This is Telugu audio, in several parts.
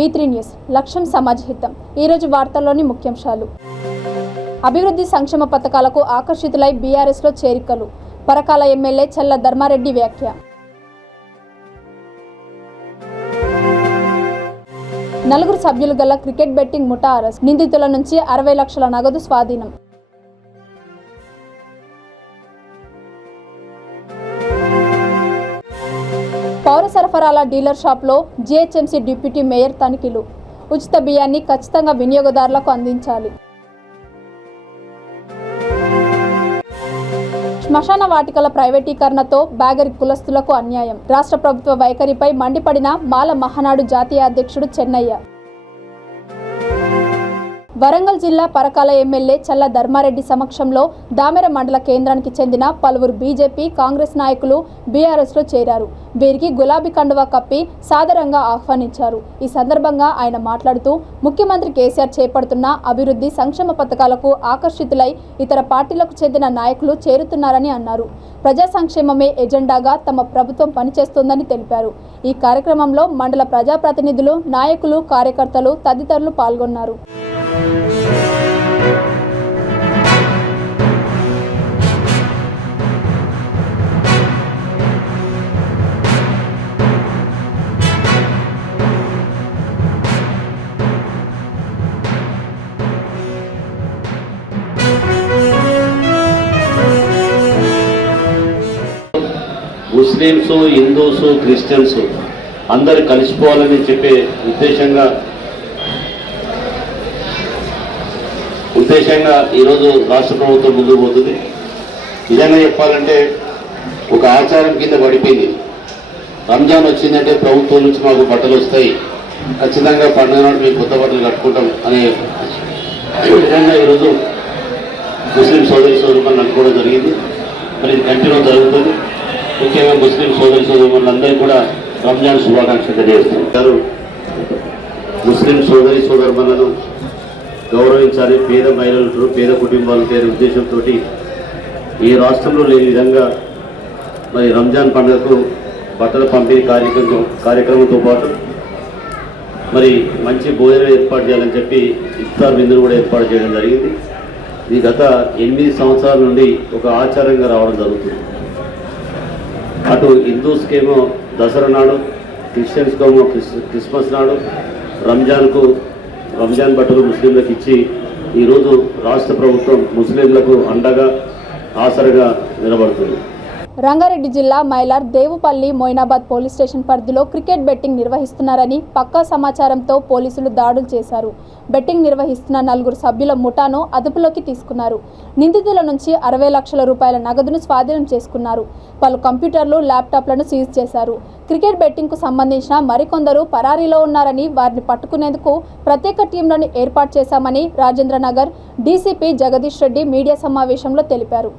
V3 న్యూస్ లక్ష్యం సమాజ హితం. ఈరోజు వార్తల్లోని ముఖ్యాంశాలు. అభివృద్ధి సంక్షేమ పథకాలకు ఆకర్షితులై బీఆర్ఎస్ లో చేరికలు. పరకాల ఎమ్మెల్యే చల్ల ధర్మారెడ్డి వ్యాఖ్య. నలుగురు సభ్యులు గల క్రికెట్ బెట్టింగ్ ముఠా అరెస్ట్. నిందితుల నుంచి 60 లక్షల నగదు స్వాధీనం. పౌర సరఫరాల డీలర్ షాప్లో జీహెచ్ఎంసీ డిప్యూటీ మేయర్ తనిఖీలు. ఉచిత బియ్యాన్ని ఖచ్చితంగా వినియోగదారులకు అందించాలి. శ్మశాన వాటికల ప్రైవేటీకరణతో బ్యాగరి కులస్తులకు అన్యాయం. రాష్ట్ర ప్రభుత్వ వైఖరిపై మండిపడిన మాల మహానాడు జాతీయ అధ్యక్షుడు చెన్నయ్య. వరంగల్ జిల్లా పరకాల ఎమ్మెల్యే చల్ల ధర్మారెడ్డి సమక్షంలో దామెర మండల కేంద్రానికి చెందిన పలువురు బీజేపీ, కాంగ్రెస్ నాయకులు బీఆర్ఎస్లో చేరారు. వీరికి గులాబీ కండువా కప్పి సాదరంగా ఆహ్వానించారు. ఈ సందర్భంగా ఆయన మాట్లాడుతూ ముఖ్యమంత్రి కేసీఆర్ చేపడుతున్న అభివృద్ధి సంక్షేమ పథకాలకు ఆకర్షితులై ఇతర పార్టీలకు చెందిన నాయకులు చేరుతున్నారని అన్నారు. ప్రజా సంక్షేమమే ఎజెండాగా తమ ప్రభుత్వం పనిచేస్తోందని తెలిపారు. ఈ కార్యక్రమంలో మండల ప్రజాప్రతినిధులు, నాయకులు, కార్యకర్తలు తదితరులు పాల్గొన్నారు. ముస్లిమ్స్, హిందూస్, క్రిస్టియన్స్ అందరు కలిసిపోవాలని చెప్పే ఉద్దేశంగా ఈరోజు రాష్ట్ర ప్రభుత్వం ముందుకు పోతుంది. నిజంగా చెప్పాలంటే ఒక ఆచారం కింద పడిపోయింది. రంజాన్ వచ్చిందంటే ప్రభుత్వం నుంచి మాకు బట్టలు వస్తాయి, ఖచ్చితంగా పండుగ నాడు మేము కొత్త బట్టలు కట్టుకుంటాం అనే విధంగా ఈరోజు ముస్లిం సోదరులను అనుకోవడం జరిగింది. మరి ఇది కంటిన్యూ జరుగుతుంది. ముఖ్యంగా ముస్లిం సోదరులందరికీ కూడా రంజాన్ శుభాకాంక్షలు తెలియజేస్తున్నారు. ముస్లిం సోదరులను గౌరవించాలి. పేద మహిళలు, పేద కుటుంబాలు అనే ఉద్దేశంతో ఈ రాష్ట్రంలో లేని విధంగా మరి రంజాన్ పండుగకు బట్టల పంపిణీ కార్యక్రమంతో పాటు మరి మంచి భోజనం ఏర్పాటు చేయాలని చెప్పి ఇఫ్తార్ విందును కూడా ఏర్పాటు చేయడం జరిగింది. ఇది గత 8 సంవత్సరాల నుండి ఒక ఆచారంగా రావడం జరుగుతుంది. అటు హిందూస్కేమో దసరా నాడు, క్రిస్టియన్స్కేమో క్రిస్మస్ నాడు రంజాన్ బట్టలు ముస్లింలకు ఇచ్చి ఈరోజు రాష్ట్ర ప్రభుత్వం ముస్లింలకు అండగా ఆసరగా నిలబడుతుంది. రంగారెడ్డి జిల్లా మైలార్, దేవుపల్లి, మొయినాబాద్ పోలీస్ స్టేషన్ పరిధిలో క్రికెట్ బెట్టింగ్ నిర్వహిస్తున్నారని పక్కా సమాచారంతో పోలీసులు దాడులు చేశారు. బెట్టింగ్ నిర్వహిస్తున్న 4 సభ్యుల ముఠాను అదుపులోకి తీసుకున్నారు. నిందితుల నుంచి 60 లక్షల రూపాయల నగదును స్వాధీనం చేసుకున్నారు. పలు కంప్యూటర్లు, ల్యాప్టాప్లను సీజ్ చేశారు. క్రికెట్ బెట్టింగ్కు సంబంధించిన మరికొందరు పరారీలో ఉన్నారని వారిని పట్టుకునేందుకు ప్రత్యేక టీంలను ఏర్పాటు చేశామని రాజేంద్రనగర్ డీసీపీ జగదీష్ రెడ్డి మీడియా సమావేశంలో తెలిపారు.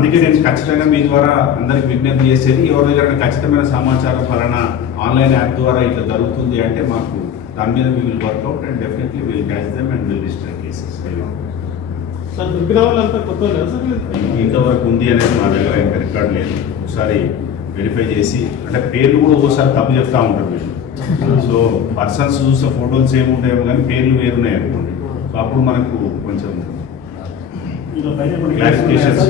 అందుకే నేను ఖచ్చితంగా మీ ద్వారా అందరికి విజ్ఞప్తి చేసేది, ఎవరి దగ్గర ఖచ్చితమైన సమాచారం పలానా ఆన్లైన్ యాప్ ద్వారా ఇట్లా జరుగుతుంది అంటే మాకు దాని మీద we will work out and definitely will catch them and will register cases. Sir దొరికిన వాళ్ళంతా కొత్త సార్ ఇంతవరకు ఉంది అనేది మా దగ్గర ఇంకా రికార్డ్ లేదు. ఒకసారి వెరిఫై చేసి, అంటే పేర్లు కూడా ఒకసారి తప్పు చెప్తా ఉంటారు మీరు. సో పర్సన్స్ చూస్తే ఫోటోలు సేమ్ ఉంటాయేమో కానీ పేర్లు వేరున్నాయి అనుకోండి. సో అప్పుడు మనకు కొంచెం క్లారిఫికేషన్స్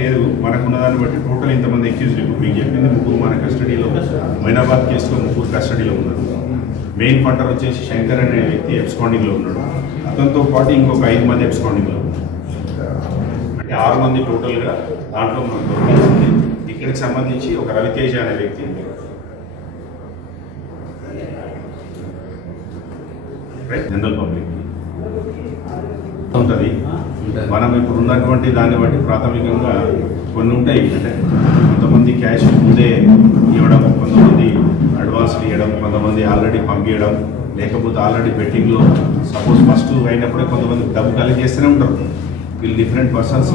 లేదు. మనకు ఉన్నదాన్ని బట్టి టోటల్ ఇంతమంది అక్యూజ్డ్, ఇప్పుడు మీకు చెప్పింది 3 మన కస్టడీలో, మైనాబాద్ కేసులో 3 కస్టడీలో ఉన్నారు. మెయిన్ పంటర్ వచ్చేసి శంకర్ అనే వ్యక్తి ఎబ్స్కాండింగ్లో ఉన్నాడు. అతనితో పాటు ఇంకొక 5 మంది ఎబ్స్కాండింగ్లో ఉన్నారు. అంటే 6 మంది టోటల్గా దాంట్లో మనకు దొరికింది. ఇక్కడికి సంబంధించి ఒక రవితేజ అనే వ్యక్తి జనరల్ పబ్లిక్ ఉంటుంది. మనం ఇప్పుడు ఉన్నటువంటి దాన్ని బట్టి ప్రాథమికంగా కొన్ని ఉంటాయి. అంటే కొంతమంది క్యాష్ ముందే ఇవ్వడం, కొంతమంది అడ్వాన్స్ ఇవ్వడం, కొంతమంది ఆల్రెడీ పంపించడం, లేకపోతే ఆల్రెడీ బెట్టింగ్లో సపోజ్ ఫస్ట్ అయినప్పుడే కొంతమంది డబ్బు కలెక్ట్ చేస్తూనే ఉంటారు. వీళ్ళు డిఫరెంట్ పర్సన్స్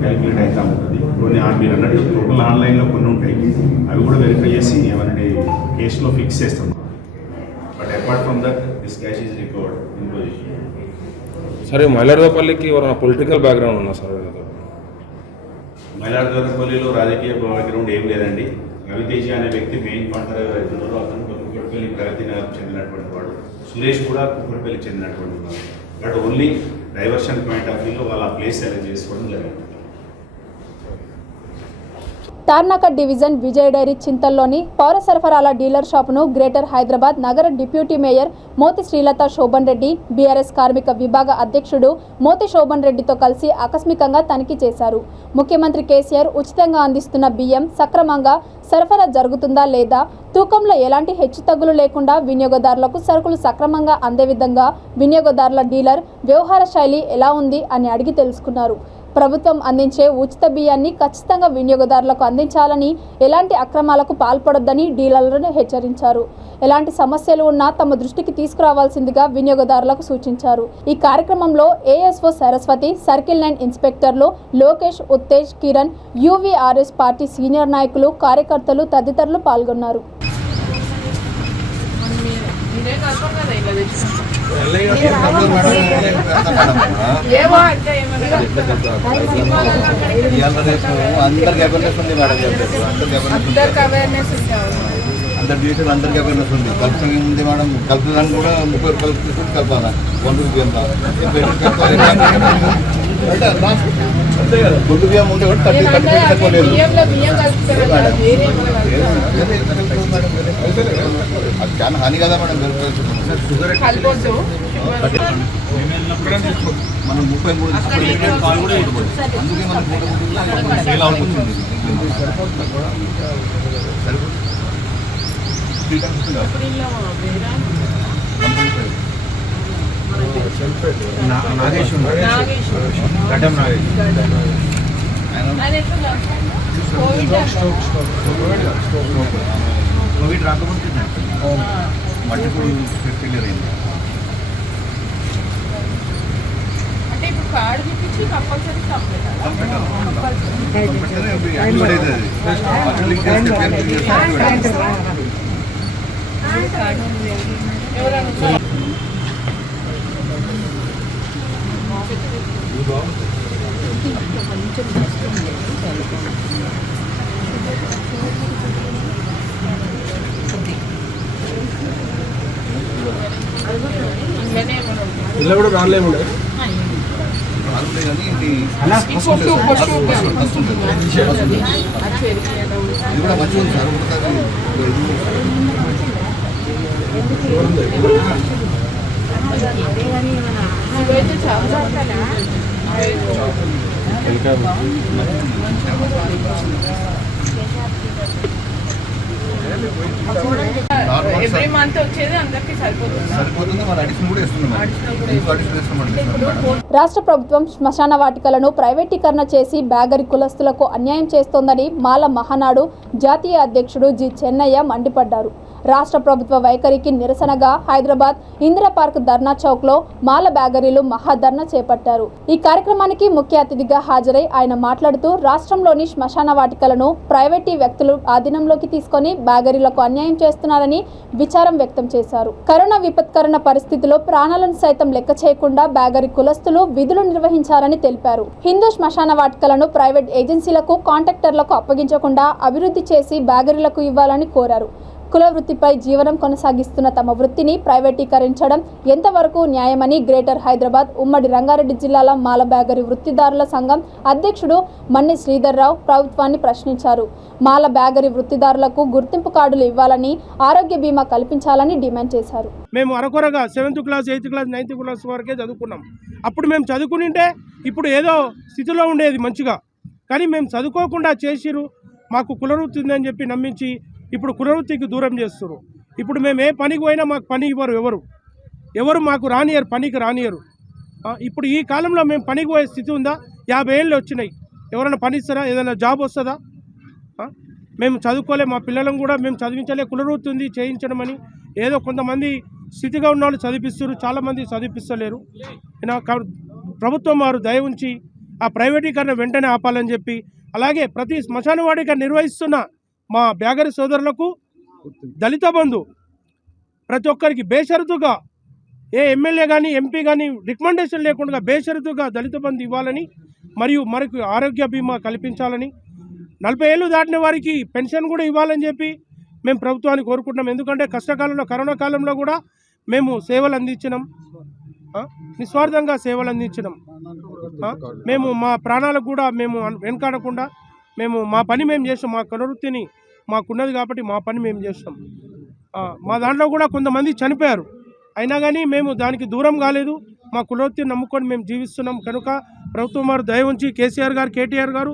క్యాలిక్యులేట్ అవుతూ ఉంటుంది. కొన్ని మీరు అన్నట్టు టోటల్ ఆన్లైన్లో కొన్ని ఉంటాయి, అవి కూడా వెరిఫై చేసి ఏమన్నా కేసులో ఫిక్స్ చేస్తాం. But apart from that this cash is recovered in position. సరే, మైలార్దపల్లికి ఎవరైనా పొలిటికల్ బ్యాక్గ్రౌండ్ ఉన్నా సార్? మైలార్దపల్లిలో రాజకీయ బ్యాక్గ్రౌండ్ ఏం లేదండి. రవితేజ అనే వ్యక్తి మెయిన్ పంటర్ ఎవరైతున్నారో అతను కుక్కడపల్లి ప్రగతి నగర్ చెందినటువంటి వాడు. సురేష్ కూడా కుక్కడపల్లికి చెందినటువంటి వాడు. But only diversion point of వ్యూలో వాళ్ళ ప్లేస్ సెలెక్ట్ చేసుకోవడం జరిగింది. తార్నాక డివిజన్ విజయ్ డైరీ చింతల్లోని పౌర సరఫరాల డీలర్ షాపును గ్రేటర్ హైదరాబాద్ నగర deputy mayor Moti Srilatha Shobhan Reddy, BRS కార్మిక విభాగ అధ్యక్షుడు మోతి శోభన్ రెడ్డితో కలిసి ఆకస్మికంగా తనిఖీ చేశారు. ముఖ్యమంత్రి కేసీఆర్ ఉచితంగా అందిస్తున్న బియ్యం సక్రమంగా సరఫరా జరుగుతుందా లేదా, తూకంలో ఎలాంటి హెచ్చుతగ్గులు లేకుండా వినియోగదారులకు సరుకులు సక్రమంగా అందే విధంగా వినియోగదారుల డీలర్ వ్యవహార శైలి ఎలా ఉంది అని అడిగి తెలుసుకున్నారు. ప్రభుత్వం అందించే ఉచిత బియ్యాన్ని ఖచ్చితంగా వినియోగదారులకు అందించాలని, ఎలాంటి అక్రమాలకు పాల్పడొద్దని డీలర్లను హెచ్చరించారు. ఎలాంటి సమస్యలు ఉన్నా తమ దృష్టికి తీసుకురావాల్సిందిగా వినియోగదారులకు సూచించారు. ఈ కార్యక్రమంలో ఏఎస్ఓ సరస్వతి, సర్కిల్ లైన్ ఇన్స్పెక్టర్లు లోకేష్, ఉత్తేజ్, కిరణ్, యూవీఆర్ఎస్ పార్టీ సీనియర్ నాయకులు, కార్యకర్తలు తదితరులు పాల్గొన్నారు. అందరి డీటెయిల్ అందరికీ అవేర్నెస్ ఉంది. కలుపుతాం ఉంది మేడం, కలుపుదాన్ని కూడా 30 రూపాయలు తీసుకుంటే కలపాలి. 1 రూపీ ఎంత గుడ్డు బియ్యం ఉంటే కూడా 30 తక్కువ లేదు. అది చాలా హాని కదా మేడం. మనం 33 పాలు కూడా ఇవ్వకూడదు. అందుకే మనం సేల్ అవుతుంది. కోవిడ్ రాకపోతే మల్టిపుల్ ఫెయిలియర్ అయింది. అంటే ఇప్పుడు కార్డు చూపించి కంపల్సరీ ఇలా కూడా రాలేము. ఇది కూడా మంచిగా ఉంది సార్. ఎవ్రీ మంత్ వచ్చేది అందరికీ సరిపోతుంది. మరి అడిషనల్ కూడా ఇస్తున్నాం. రాష్ట్ర ప్రభుత్వం శ్మశాన వాటికలను ప్రైవేటీకరణ చేసి బ్యాగరి కులస్తులకు అన్యాయం చేస్తోందని మాల మహానాడు జాతీయ అధ్యక్షుడు జి చెన్నయ్య మండిపడ్డారు. రాష్ట్ర ప్రభుత్వ వైఖరికి నిరసనగా హైదరాబాద్ ఇందిరా పార్క్ ధర్నా చౌక్లో మాల బ్యాగరీలు మహాధర్నా చేపట్టారు. ఈ కార్యక్రమానికి ముఖ్య అతిథిగా హాజరై ఆయన మాట్లాడుతూ రాష్ట్రంలోని శ్మశాన వాటికలను ప్రైవేటీ వ్యక్తులు ఆధీనంలోకి తీసుకొని బ్యాగరీలకు అన్యాయం చేస్తున్నారని విచారం వ్యక్తం చేశారు. కరోనా విపత్కరణ పరిస్థితిలో ప్రాణాలను సైతం లెక్క చేయకుండా బ్యాగరీ కులస్తులు విధులు నిర్వహించారని తెలిపారు. హిందూ శ్మశాన వాటికలను ప్రైవేట్ ఏజెన్సీలకు కాంట్రాక్టర్లకు అప్పగించకుండా అభివృద్ధి చేసి బ్యాగరీలకు ఇవ్వాలని కోరారు. కుల వృత్తిపై జీవనం కొనసాగిస్తున్న తమ వృత్తిని ప్రైవేటీకరించడం ఎంతవరకు న్యాయమని గ్రేటర్ హైదరాబాద్ ఉమ్మడి రంగారెడ్డి జిల్లాల మాల బ్యాగరీ వృత్తిదారుల సంఘం అధ్యక్షుడు మన్ని శ్రీధర్రావు ప్రభుత్వాన్ని ప్రశ్నించారు. మాల బ్యాగరీ వృత్తిదారులకు గుర్తింపు కార్డులు ఇవ్వాలని, ఆరోగ్య బీమా కల్పించాలని డిమాండ్ చేశారు. మేము అరకొరగా 7th class 8th class 9th class వరకే చదువుకున్నాం. అప్పుడు మేము చదువుకునింటే ఇప్పుడు ఏదో స్థితిలో ఉండేది మంచిగా. కానీ మేము చదువుకోకుండా చేసిరు, మాకు కులవృత్తి ఉందని చెప్పి నమ్మించి ఇప్పుడు కులవృత్తికి దూరం చేస్తారు. ఇప్పుడు మేము ఏ పనికి పోయినా మాకు పని ఇవ్వరు, ఎవరు మాకు రానియరు, పనికి రానియరు. ఇప్పుడు ఈ కాలంలో మేము పనికి పోయే స్థితి ఉందా? 50 ఏళ్ళు వచ్చినాయి, ఎవరైనా పని ఇస్తారా? ఏదైనా జాబ్ వస్తుందా? మేము చదువుకోలే, మా పిల్లలను కూడా మేము చదివించలే. కులవృత్తి ఉంది చేయించడం అని ఏదో కొంతమంది స్థితిగా ఉన్న వాళ్ళు చదివిస్తారు, చాలామంది చదివిస్తలేరు. ప్రభుత్వం వారు దయ ఉంచి ఆ ప్రైవేటీకరణ వెంటనే ఆపాలని చెప్పి, అలాగే ప్రతి శ్మశాన వాటిక నిర్వహిస్తున్న మా బ్యాగరీ సోదరులకు దళిత బంధు ప్రతి ఒక్కరికి బేషరతుగా, ఏ ఎమ్మెల్యే కానీ ఎంపీ కానీ రికమెండేషన్ లేకుండా బేషరతుగా దళిత బంధు ఇవ్వాలని, మరియు మనకు ఆరోగ్య బీమా కల్పించాలని, 40 ఏళ్ళు దాటిన వారికి పెన్షన్ కూడా ఇవ్వాలని చెప్పి మేము ప్రభుత్వాన్ని కోరుకుంటున్నాం. ఎందుకంటే కష్టకాలంలో, కరోనా కాలంలో కూడా మేము సేవలు అందించినాం, నిస్వార్థంగా సేవలు అందించినాం. మేము మా ప్రాణాలకు కూడా మేము వెనకాడకుండా మేము మా పని మేము చేస్తాం. మా కులవృత్తిని మాకున్నది కాబట్టి మా పని మేము చేస్తాం. మా దాంట్లో కూడా కొంతమంది చనిపోయారు, అయినా కానీ మేము దానికి దూరం కాలేదు. మా కులవృత్తిని నమ్ముకొని మేము జీవిస్తున్నాం. కనుక ప్రభుత్వం వారు దయ ఉంచి కేసీఆర్ గారు, కేటీఆర్ గారు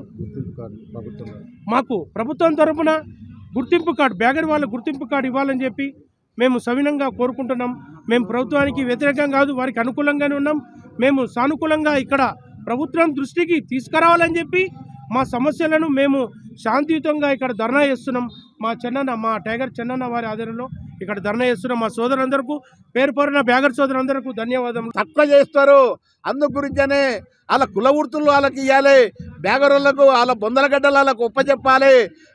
మాకు ప్రభుత్వం తరఫున గుర్తింపు కార్డు, బ్యాగరీ వాళ్ళ గుర్తింపు కార్డు ఇవ్వాలని చెప్పి మేము సవినంగా కోరుకుంటున్నాం. మేము ప్రభుత్వానికి వ్యతిరేకం కాదు, వారికి అనుకూలంగానే ఉన్నాం. మేము సానుకూలంగా ఇక్కడ ప్రభుత్వం దృష్టికి తీసుకురావాలని చెప్పి మా సమస్యలను మేము శాంతియుతంగా ఇక్కడ ధర్నా చేస్తున్నాం. మా టైగర్ చెన్నన్న వారి ఆధ్వర్యంలో ఇక్కడ ధర్నా చేస్తున్నాం. మా సోదరులందరికీ పేరు పేరున బ్యాగర్ సోదరులందరికీ ధన్యవాదాలు. తక్కువ చేస్తారు, అందు గురించనే వాళ్ళ కుల వృత్తులు వాళ్ళకి ఇవ్వాలి, బ్యాగరులకు వాళ్ళ బొందలగడ్డలు వాళ్ళకు ఒప్పచెప్పాలి.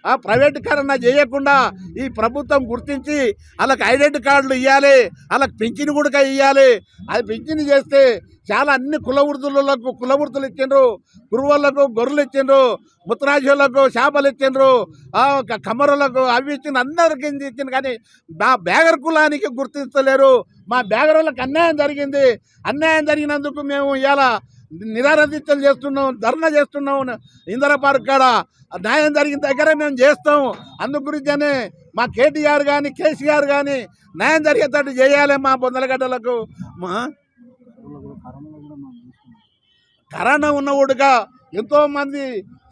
ఆ ప్రైవేటీకరణ చేయకుండా ఈ ప్రభుత్వం గుర్తించి వాళ్ళకి ఐడెంటిటీ కార్డులు ఇవ్వాలి, వాళ్ళకి పింఛను కూడా ఇవ్వాలి. అది పింఛను చేస్తే చాలా అన్ని కుల వృత్తులు ఇచ్చిండ్రు. గురువులకు గొర్రెలు ఇచ్చిండ్రు, ముత్తరాజులకు చేపలు ఇచ్చిండ్రు, కమ్మరులకు అవి ఇచ్చిండ్రు, అందరికీ ఇచ్చిండ్రు. కానీ మా బ్యాగర్ కులానికి గుర్తించలేరు. మా బ్యాగరులకు అన్యాయం జరిగింది. అన్యాయం జరిగినందుకు మేము ఇలా నిరారదీక్షలు చేస్తున్నాం, ధర్నా చేస్తున్నాం. ఇందిరా పార్క్ కాడ న్యాయం జరిగిన దగ్గర మేము చేస్తాం. అందు గురించనే మా కేటీఆర్ కానీ కేసీఆర్ కానీ న్యాయం జరిగేటట్టు చేయాలి. మా బొందలగడ్డలకు కరోనా ఉన్నవాడుగా ఎంతోమంది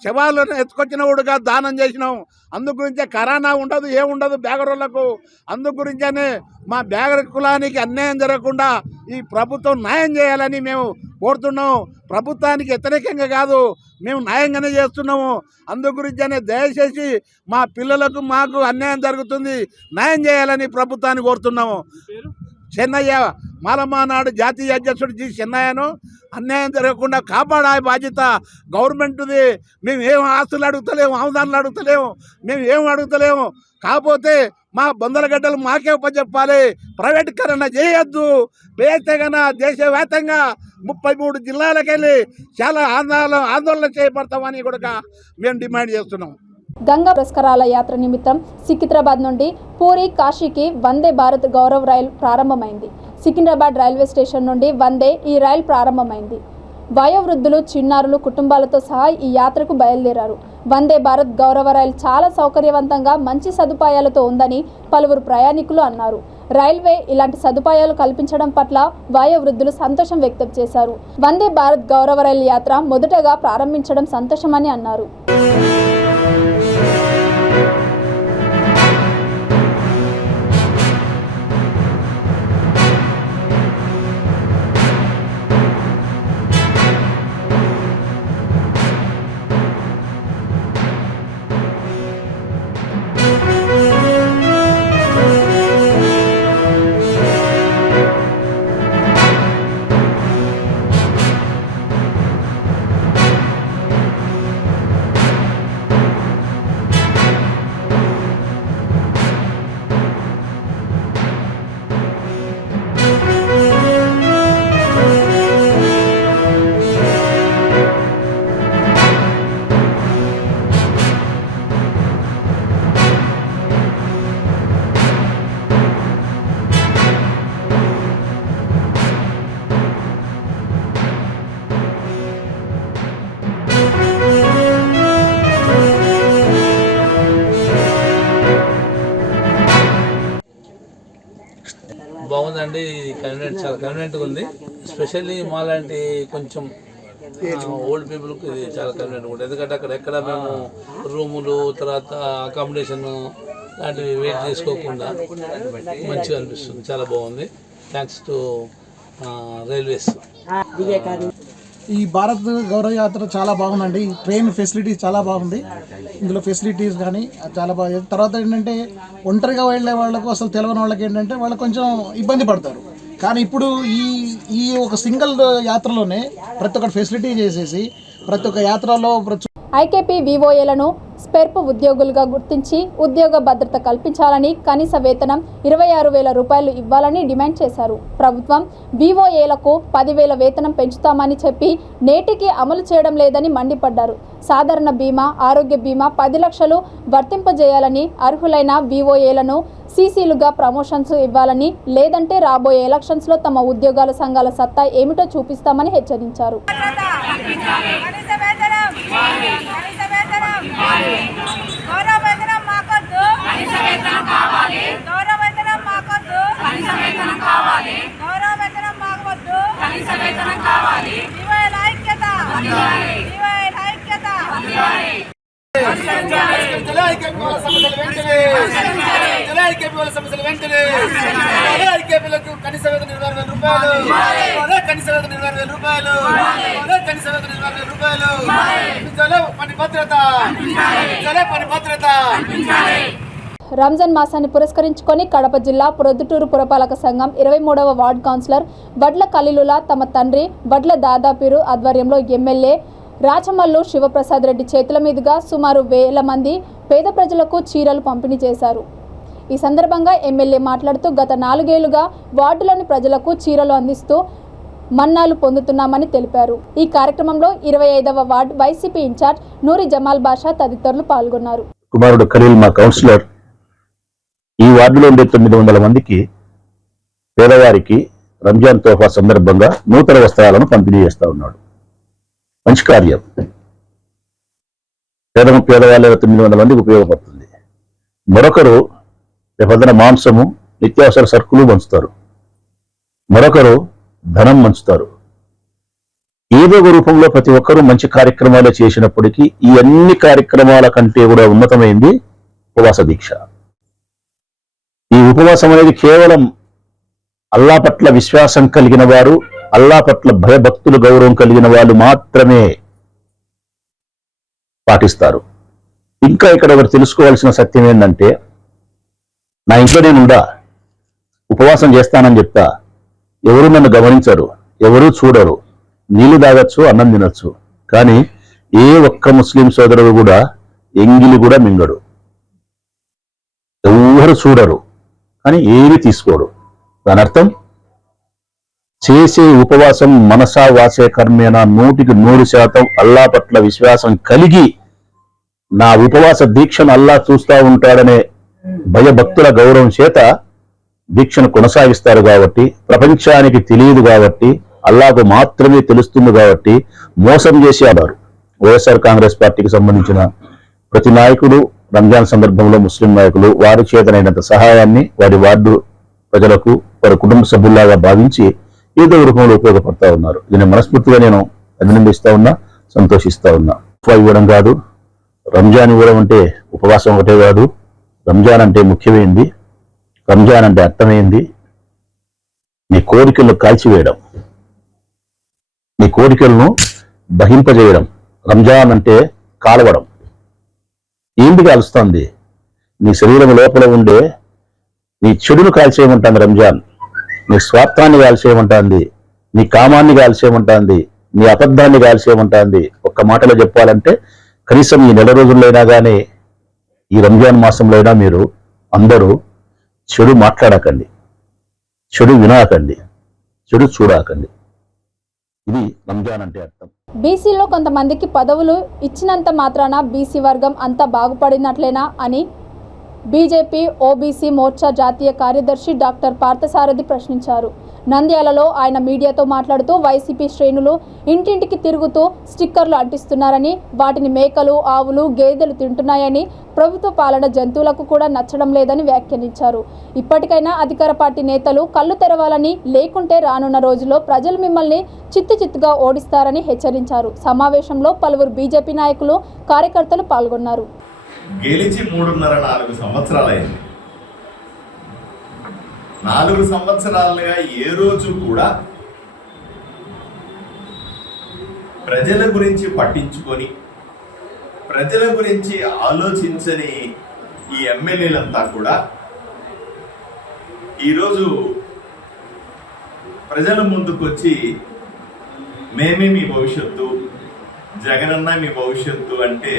శవాలను ఎత్తుకొచ్చినవాడుగా దానం చేసినాం. అందు గురించే కరోనా ఉండదు, ఏముండదు బ్యాగరులకు. అందు గురించనే మా బ్యాగర్ కులానికి అన్యాయం జరగకుండా ఈ ప్రభుత్వం న్యాయం చేయాలని మేము కోరుతున్నాం. ప్రభుత్వానికి వ్యతిరేకంగా కాదు, మేము న్యాయంగానే చేస్తున్నాము. అందు గురించనే దయచేసి మా పిల్లలకు మాకు అన్యాయం జరుగుతుంది, న్యాయం చేయాలని ప్రభుత్వాన్ని కోరుతున్నాము. చెన్నయ్య మాలమానాడు జాతీయ అధ్యక్షుడు జి చెన్నయ్యను అన్యాయం జరగకుండా కాపాడే బాధ్యత గవర్నమెంట్ది. మేము ఏం ఆస్తులు అడుగుతలేము, ఆముదానాలు అడుగుతలేము, మేము ఏం అడుగుతలేము. కాకపోతే మా బొందలగడ్డలు మాకే ఉపచెప్పాలి, ప్రైవేటీకరణ చేయొద్దు. వేస్తే కన్నా దేశవ్యాప్తంగా 33 జిల్లాలకు వెళ్ళి చాలా ఆందోళన చేపడతామని కూడా మేము డిమాండ్ చేస్తున్నాం. గంగా పురస్కారాల యాత్ర నిమిత్తం సికింద్రాబాద్ నుండి పూరి, కాశీకి వందే భారత్ గౌరవ్ రైలు ప్రారంభమైంది. సికింద్రాబాద్ రైల్వే స్టేషన్ నుండి ఈ రైలు ప్రారంభమైంది. వయోవృద్ధులు, చిన్నారులు కుటుంబాలతో సహా ఈ యాత్రకు బయలుదేరారు. వందే భారత్ గౌరవ రైలు చాలా సౌకర్యవంతంగా, మంచి సదుపాయాలతో ఉందని పలువురు ప్రయాణికులు అన్నారు. రైల్వే ఇలాంటి సదుపాయాలు కల్పించడం పట్ల వయోవృద్ధులు సంతోషం వ్యక్తం చేశారు. వందే భారత్ గౌరవ రైలు యాత్ర మొదటగా ప్రారంభించడం సంతోషమని అన్నారు. బాగుందండి. కన్వీనెంట్, చాలా కన్వీనెంట్గా ఉంది. ఎస్పెషల్లీ మాలాంటి కొంచెం ఓల్డ్ పీపుల్కి ఇది చాలా కన్వీనెంట్గా ఉంటుంది. ఎందుకంటే అక్కడ ఎక్కడ మేము రూములు తర్వాత అకామిడేషన్ లాంటివి వెయిట్ చేసుకోకుండా మంచిగా అనిపిస్తుంది. చాలా బాగుంది. Thanks to railways. ఈ భారత్ గౌరవ యాత్ర చాలా బాగుందండి. ఈ ట్రైన్ ఫెసిలిటీస్ చాలా బాగుంది. ఇందులో ఫెసిలిటీస్ కానీ చాలా బాగా. తర్వాత ఏంటంటే ఒంటరిగా వెళ్ళే వాళ్ళకు అసలు తెలియని వాళ్ళకి ఏంటంటే వాళ్ళు కొంచెం ఇబ్బంది పడతారు. కానీ ఇప్పుడు ఈ ఒక సింగిల్ యాత్రలోనే ప్రతి ఒక్క ఫెసిలిటీ చేసేసి ప్రతి ఒక్క యాత్రలో ఐకేపీ వివోఏలను స్పెర్ప్ ఉద్యోగులుగా గుర్తించి ఉద్యోగ భద్రత కల్పించాలని, కనీస వేతనం 26,000 రూపాయలు ఇవ్వాలని డిమాండ్ చేశారు. ప్రభుత్వం వివోఏలకు 10,000 వేతనం పెంచుతామని చెప్పి నేటికి అమలు చేయడం లేదని మండిపడ్డారు. సాధారణ బీమా, ఆరోగ్య బీమా 10 లక్షలు వర్తింపజేయాలని, అర్హులైన వివోఏలను సీసీలుగా ప్రమోషన్స్ ఇవ్వాలని, లేదంటే రాబోయే ఎలక్షన్స్లో తమ ఉద్యోగాల సంఘాల సత్తా ఏమిటో చూపిస్తామని హెచ్చరించారు. రంజాన్ మాసాన్ని పురస్కరించుకొని కడప జిల్లా ప్రొద్దుటూరు పురపాలక సంఘం 23వ వార్డు కౌన్సిలర్ వడ్ల ఖలీలుల్లా తమ తండ్రి వడ్ల దాదాపీరు ఆధ్వర్యంలో ఎమ్మెల్యే రాచమల్లు శివప్రసాద్ రెడ్డి చేతుల మీదుగా సుమారు 1000 మంది పేద ప్రజలకు చీరలు పంపిణీ చేశారు. ఈ సందర్భంగా ఎమ్మెల్యే మాట్లాడుతూ గత 4 ఏళ్లుగా వార్డులోని ప్రజలకు చీరలు అందిస్తూ మన్నాలు పొందుతున్నామని తెలిపారు. ఈ కార్యక్రమంలో 25వ వార్డు వైసీపీ ఇన్ఛార్జ్ నూరి జమాల్ బాషా తదితరులు పాల్గొన్నారు. కుమారుడు ఖలీల్ మా కౌన్సిలర్ ఈ వార్డులో ఉండే 900 మందికి పేదవారికి రంజాన్ తోఫా సందర్భంగా నూతన వస్త్రాలను పంపిణీ చేస్తా ఉన్నాడు. మంచి కార్యం. పేదవాళ్ళ 900 మందికి ఉపయోగపడుతుంది. మరొకరు రేపొద్దున మాంసము, నిత్యావసర సరుకులు పంచుతారు. మరొకరు ధనం పంచుతారు. ఏదో ఒక రూపంలో ప్రతి ఒక్కరూ మంచి కార్యక్రమాలు చేసినప్పటికీ ఈ అన్ని కార్యక్రమాల కంటే కూడా ఉన్నతమైంది ఉపవాస దీక్ష. ఈ ఉపవాసం అనేది కేవలం అల్లా పట్ల విశ్వాసం కలిగిన వారు, అల్లా పట్ల భయభక్తులు గౌరవం కలిగిన వాళ్ళు మాత్రమే పాటిస్తారు. ఇంకా ఇక్కడ ఒకటి తెలుసుకోవాల్సిన సత్యం ఏంటంటే, నా ఇంట్లో నేనుండా ఉపవాసం చేస్తానని చెప్తా, ఎవరు నన్ను గమనించరు, ఎవరూ చూడరు, నీళ్లు తాగొచ్చు, అన్నం తినొచ్చు. కానీ ఏ ఒక్క ముస్లిం సోదరుడు కూడా ఎంగిలి కూడా మింగడు, ఎవరు చూడరు, కానీ ఏమీ తీసుకోడు. దాని అర్థం చేసే ఉపవాసం మనసా వాచే కర్మేనా 100% అల్లా పట్ల విశ్వాసం కలిగి నా ఉపవాస దీక్షను అల్లా చూస్తూ ఉంటాడనే భయభక్తుల గౌరవం చేత దీక్షను కొనసాగిస్తారు. కాబట్టి ప్రపంచానికి తెలియదు కాబట్టి, అల్లాకు మాత్రమే తెలుస్తుంది కాబట్టి మోసం చేసేవారు. వైఎస్ఆర్ కాంగ్రెస్ పార్టీకి సంబంధించిన ప్రతి నాయకుడు రంజాన్ సందర్భంలో ముస్లిం నాయకులు వారి చేతనైనంత సహాయాన్ని వారి వార్డు ప్రజలకు వారి కుటుంబ సభ్యుల్లాగా భావించి ఏదో రూపంలో ఉపయోగపడతా ఉన్నారు. దీన్ని మనస్ఫూర్తిగా నేను అభినందిస్తా ఉన్నా, సంతోషిస్తా ఉన్నా. ఇవ్వడం కాదు, రంజాన్ ఇవ్వడం అంటే ఉపవాసం ఒకటే కాదు. రంజాన్ అంటే ముఖ్యమైంది, రంజాన్ అంటే అర్థమైంది నీ కోరికలను కాల్చివేయడం, నీ కోరికలను దహింపజేయడం. రంజాన్ అంటే కాలవడం. ఏంటి కాలుస్తుంది? నీ శరీరం లోపల ఉండే నీ చెడును కాల్చేయమంటుంది రంజాన్. నీ స్వార్థాన్ని కాల్చేయమంటుంది, నీ కామాన్ని కాల్చేయమంటుంది, నీ అబద్ధాన్ని కాల్చేయమంటుంది. ఒక్క మాటలో చెప్పాలంటే కనీసం ఈ 4 రోజులైనా కానీ, ఈ రంజాన్ మాసంలో అయినా మీరు అందరూ చెడు మాట్లాడకండి, చెడు వినకండి, చెడు చూడకండి. ఇది రంజాన్ అంటే అర్థం. బీసీలో కొంతమందికి పదవులు ఇచ్చినంత మాత్రాన బీసీ వర్గం అంతా బాగుపడినట్లేనా అని బీజేపీ ఓబీసీ మోర్చా జాతీయ కార్యదర్శి డాక్టర్ పార్థసారథి ప్రశ్నించారు. నంద్యాలలో ఆయన మీడియాతో మాట్లాడుతూ వైసీపీ శ్రేణులు ఇంటింటికి తిరుగుతూ స్టిక్కర్లు అంటిస్తున్నారని, వాటిని మేకలు, ఆవులు, గేదెలు తింటున్నాయని, ప్రభుత్వ పాలన జంతువులకు కూడా నచ్చడం లేదని వ్యాఖ్యానించారు. ఇప్పటికైనా అధికార పార్టీ నేతలు కళ్ళు తెరవాలని, లేకుంటే రానున్న రోజుల్లో ప్రజలు మిమ్మల్ని చిత్తుగా ఓడిస్తారని హెచ్చరించారు. సమావేశంలో పలువురు బీజేపీ నాయకులు, కార్యకర్తలు పాల్గొన్నారు. గెలిచి 3.5-4 సంవత్సరాలైంది. 4 సంవత్సరాలుగా ఏ రోజు కూడా ప్రజల గురించి పట్టించుకొని, ప్రజల గురించి ఆలోచించని ఈ ఎమ్మెల్యేలంతా కూడా ఈరోజు ప్రజల ముందుకొచ్చి మేమే మీ భవిష్యత్తు, జగనన్న మీ భవిష్యత్తు అంటే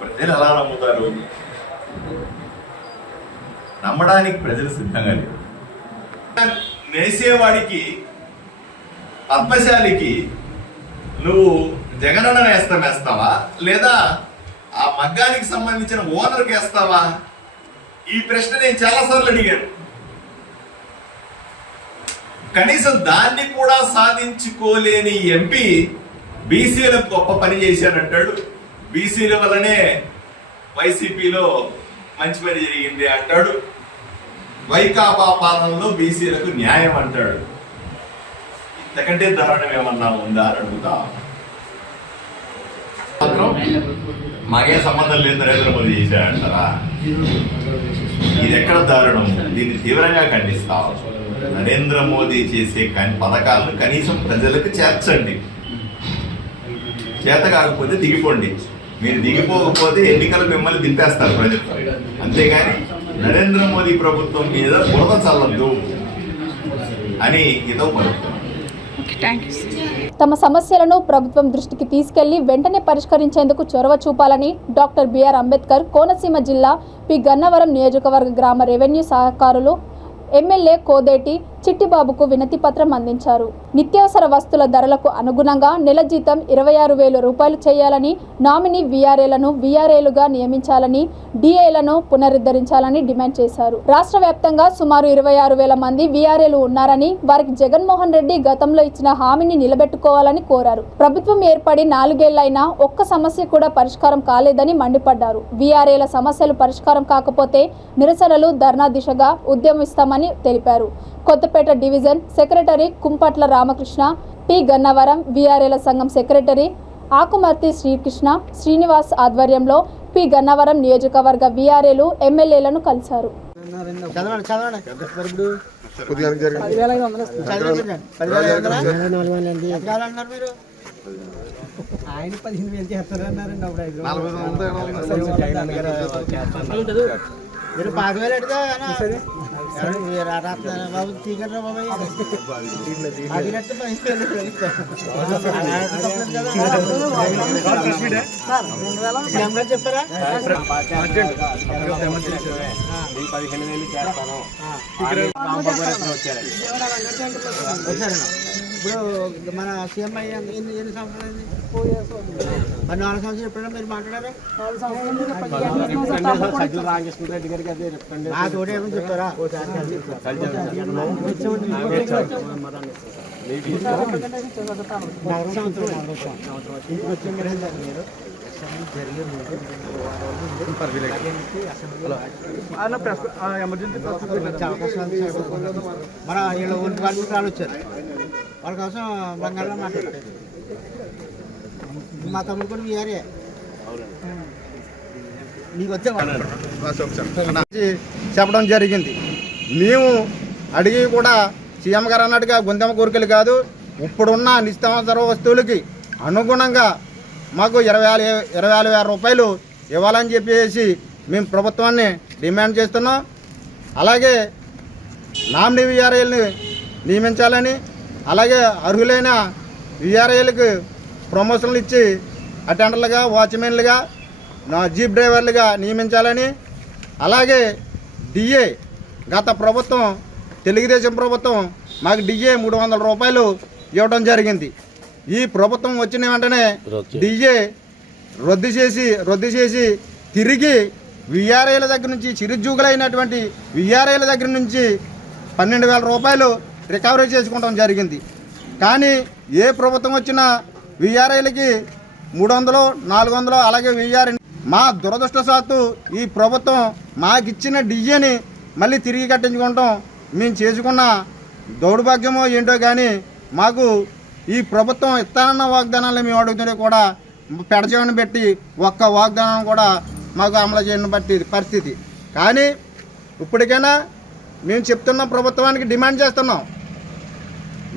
ప్రజలు ఎలా నమ్ముతారు? నమ్మడానికి ప్రజలు సిద్ధంగా లేరు. నేసేవాడికి, పద్మశాలికి నువ్వు జగనన్న వేస్తావా, లేదా ఆ మగ్గానికి సంబంధించిన ఓనర్కి వేస్తావా? ఈ ప్రశ్న నేను చాలాసార్లు అడిగాను. కనీసం దాన్ని కూడా సాధించుకోలేని ఎంపీ బీసీలకు గొప్ప పని చేశానంటాడు. బీసీల వల్లనే వైసీపీలో మంచి పని జరిగింది అంటాడు. వైకాపా పాలనలో బీసీలకు న్యాయం అంటాడు. ఇంతకంటే దారుణం ఏమన్నా ఉందా అని అడుగుతా. మాకే సంబంధం లేదు నరేంద్ర మోదీ చేశాడంటారా? ఇది ఎక్కడ దారుణం? దీన్ని తీవ్రంగా ఖండిస్తాం. నరేంద్ర మోదీ చేసే పథకాలను కనీసం ప్రజలకు చేర్చండి. చేత కాకపోతే దిగిపోండి. మీరు దిగిపోకపోతే ఎన్నికలు మిమ్మల్ని దింపేస్తారు ప్రజలు. అంతేగాని నరేంద్ర మోదీ ప్రభుత్వం మీద బురద చల్లద్దు అని ఇదో పలుకుతున్నాం. తమ సమస్యలను ప్రభుత్వం దృష్టికి తీసుకెళ్లి వెంటనే పరిష్కరించేందుకు చొరవ చూపాలని డాక్టర్ బిఆర్ అంబేద్కర్ కోనసీమ జిల్లా పి గన్నవరం నియోజకవర్గ గ్రామ రెవెన్యూ సహకారులు ఎమ్మెల్యే కోదేటి చిట్టిబాబుకు వినతి పత్రం అందించారు. నిత్యావసర వస్తువుల ధరలకు అనుగుణంగా నెల జీతం 26,000 రూపాయలు చేయాలని, నామినీ వీఆర్ఏలను వీఆర్ఏలుగా నియమించాలని, డిఏలను పునరుద్ధరించాలని డిమాండ్ చేశారు. రాష్ట్ర వ్యాప్తంగా సుమారు 26,000 మంది వీఆర్ఏలు ఉన్నారని, వారికి జగన్మోహన్ రెడ్డి గతంలో ఇచ్చిన హామీని నిలబెట్టుకోవాలని కోరారు. ప్రభుత్వం ఏర్పడి 4 ఏళ్లైనా ఒక్క సమస్య కూడా పరిష్కారం కాలేదని మండిపడ్డారు. వీఆర్ఏల సమస్యలు పరిష్కారం కాకపోతే నిరసనలు, ధర్నా దిశగా ఉద్యమిస్తామని తెలిపారు. Kothapeta division secretary Kumpatla Ramakrishna, P Gannavaram వీఆర్ఏల సంఘం సెక్రటరీ ఆకుమర్తి శ్రీకృష్ణ శ్రీనివాస్ ఆధ్వర్యంలో పి గన్నవరం నియోజకవర్గ వీఆర్ఏలు ఎమ్మెల్యేలను కలిశారు. ఆయన 15,000 చేస్తారన్నారండి. మీరు 5,000 అడితే బాబు తీగరా బాబాయ్ అడిగినట్టు 15,000 చెప్పారా? ఇప్పుడు మన సీఎం అయ్యా ఎన్ని సంవత్సరాలు? 4 సంవత్సరాలు ఎప్పుడైనా మీరు మాట్లాడారా? నా తోటి ఏమని చెప్తారా? మన వీళ్ళు ఒంటి వాళ్ళు వచ్చారు, వాళ్ళ కోసం బంగాళలో మాట్లాడారు. మా తమ్ముడు కూడా వీఆర్ఏ. నీకు వచ్చే చెప్పడం జరిగింది. మేము అడిగి కూడా సీఎం గారు అన్నట్టుగా గుందెమ్మ కోరికలు కాదు, ఇప్పుడున్న నిత్యావసర వస్తువులకి అనుగుణంగా మాకు 20,000 రూపాయలు ఇవ్వాలని చెప్పేసి మేము ప్రభుత్వాన్ని డిమాండ్ చేస్తున్నాం. అలాగే నామినీ వీఆర్ఏలని నియమించాలని, అలాగే అర్హులైన వీఆర్ఏలకు ప్రమోషన్లు ఇచ్చి అటెండర్లుగా, వాచ్మెన్లుగా, జీప్ డ్రైవర్లుగా నియమించాలని, అలాగే డిఏ గత ప్రభుత్వం తెలుగుదేశం ప్రభుత్వం మాకు డిఏ 300 రూపాయలు ఇవ్వడం జరిగింది. ఈ ప్రభుత్వం వచ్చిన వెంటనే డిఏ రద్దు చేసి తిరిగి విఆర్ఐల దగ్గర నుంచి చిరుజూగులైనటువంటి విఆర్ఐల దగ్గర నుంచి 12,000 రూపాయలు రికవరీ చేసుకోవడం జరిగింది. కానీ ఏ ప్రభుత్వం వచ్చినా విఆర్ఐలకి 300, 400 అలాగే విఆర్. మా దురదృష్టవశాత్తు ఈ ప్రభుత్వం మాకిచ్చిన డిఏని మళ్ళీ తిరిగి కట్టించుకోవటం మేము చేసుకున్న దౌర్భాగ్యమో ఏంటో కానీ మాకు ఈ ప్రభుత్వం ఇస్తానన్న వాగ్దానాలు మేము అడుగుతుంటే కూడా పెడచేవని పెట్టి ఒక్క వాగ్దానం కూడా మాకు అమలు చేయని బట్టి పరిస్థితి. కానీ ఇప్పటికైనా మేము చెప్తున్న ప్రభుత్వానికి డిమాండ్ చేస్తున్నాం,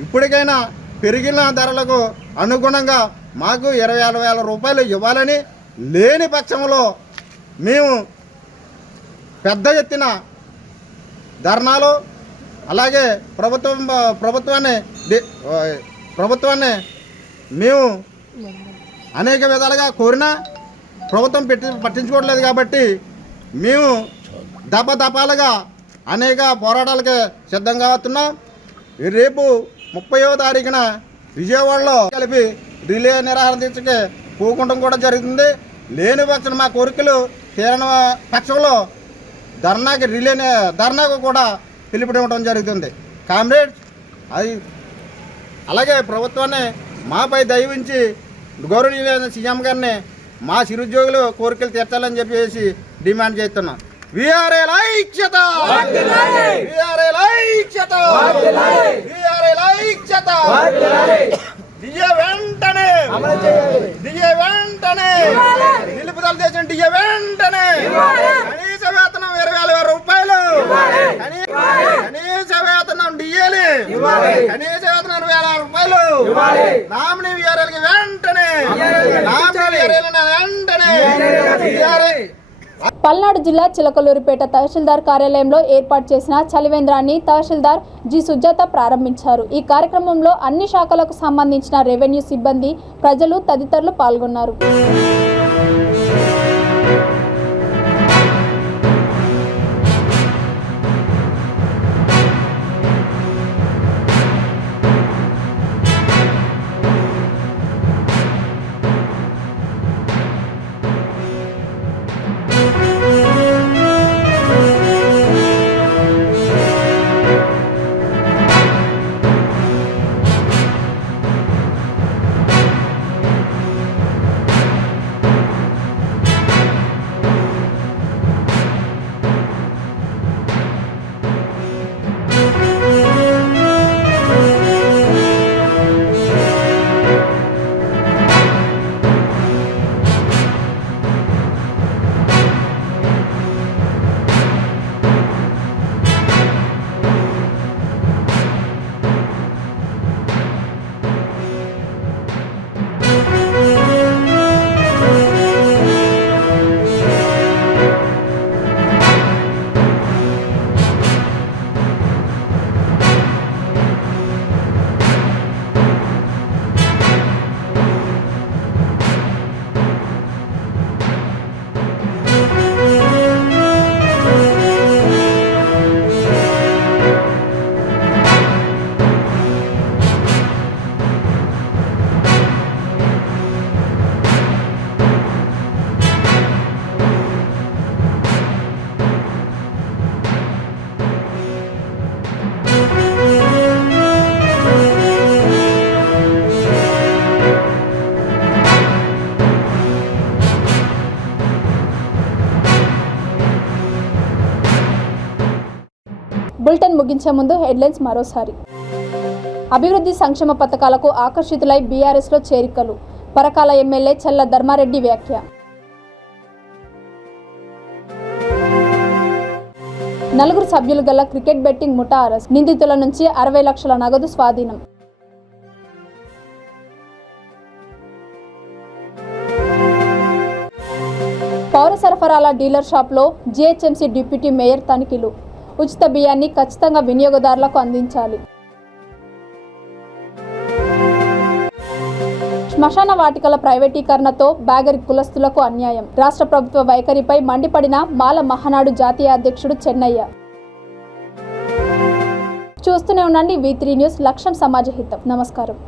ఇప్పటికైనా పెరిగిన ధరలకు అనుగుణంగా మాకు 26,000 రూపాయలు ఇవ్వాలని, లేని పక్షంలో మేము పెద్ద ఎత్తున ధర్నాలు అలాగే ప్రభుత్వాన్ని మేము అనేక విధాలుగా కోరినా ప్రభుత్వం పట్టించుకోవట్లేదు. కాబట్టి మేము దఫాలుగా అనేక పోరాటాలకి సిద్ధంగా అవుతున్నాం. రేపు 30వ తారీఖున విజయవాడలో కలిపి రిలే నిరాహార దీక్షకి పోకుండా కూడా జరుగుతుంది. లేని పక్షం మా కోరికలు తీరని పక్షంలో ధర్నాకు కూడా పిలుపునివ్వడం జరుగుతుంది. కామ్రేడ్స్ అది అలాగే ప్రభుత్వాన్ని మాపై దయవించి గౌరవనీయులైన సీఎం గారిని మా చిరుద్యోగులు కోరికలు తీర్చాలని చెప్పేసి డిమాండ్ చేస్తున్నాం. విఆర్ఐల ఐక్యత, విఆర్ఐల ఐక్యత, విఆర్ఐల ఐక్యత. డిఏ వెంటనే నిలుపుదల చేసిన డిఏ వెంటనే కనీస వేతనం 20,000 రూపాయలు, కనీస వేతనం డిఏలు కనీస వేతనం 20,000 రూపాయలు. నామినీ విఆర్ఐలకి వెంటనే పల్నాడు జిల్లా చిలకలూరిపేట తహసీల్దార్ కార్యాలయంలో ఏర్పాటు చేసిన చలివేంద్రాన్ని తహసీల్దార్ జి సుజాత ప్రారంభించారు. ఈ కార్యక్రమంలో అన్ని శాఖలకు సంబంధించిన రెవెన్యూ సిబ్బంది, ప్రజలు తదితరులు పాల్గొన్నారు. బులెటిన్ ముగించే ముందు హెడ్లైన్స్ మరోసారి. అభివృద్ధి సంక్షేమ పథకాలకు ఆకర్షితులై బీఆర్ఎస్లో చేరికలు, పరకాల ఎమ్మెల్యే చల్ల ధర్మారెడ్డి వ్యాఖ్య. నలుగురు సభ్యులు గల క్రికెట్ బెట్టింగ్ ముఠా అరెస్ట్, నిందితుల నుంచి 60 లక్షల నగదు స్వాధీనం. పౌర సరఫరాల డీలర్ షాప్లో జీహెచ్ఎంసీ డిప్యూటీ మేయర్ తనిఖీలు, ఉచిత బియ్యాన్ని ఖచ్చితంగా వినియోగదారులకు అందించాలి. శ్మశాన వాటికల ప్రైవేటీకరణతో బ్యాగరి కులస్తులకు అన్యాయం, రాష్ట్ర ప్రభుత్వ వైఖరిపై మండిపడిన మాల మహానాడు జాతీయ అధ్యక్షుడు చెన్నయ్య. చూస్తూనే ఉండండి V3 న్యూస్, లక్ష్యం సమాజ హితం. నమస్కారం.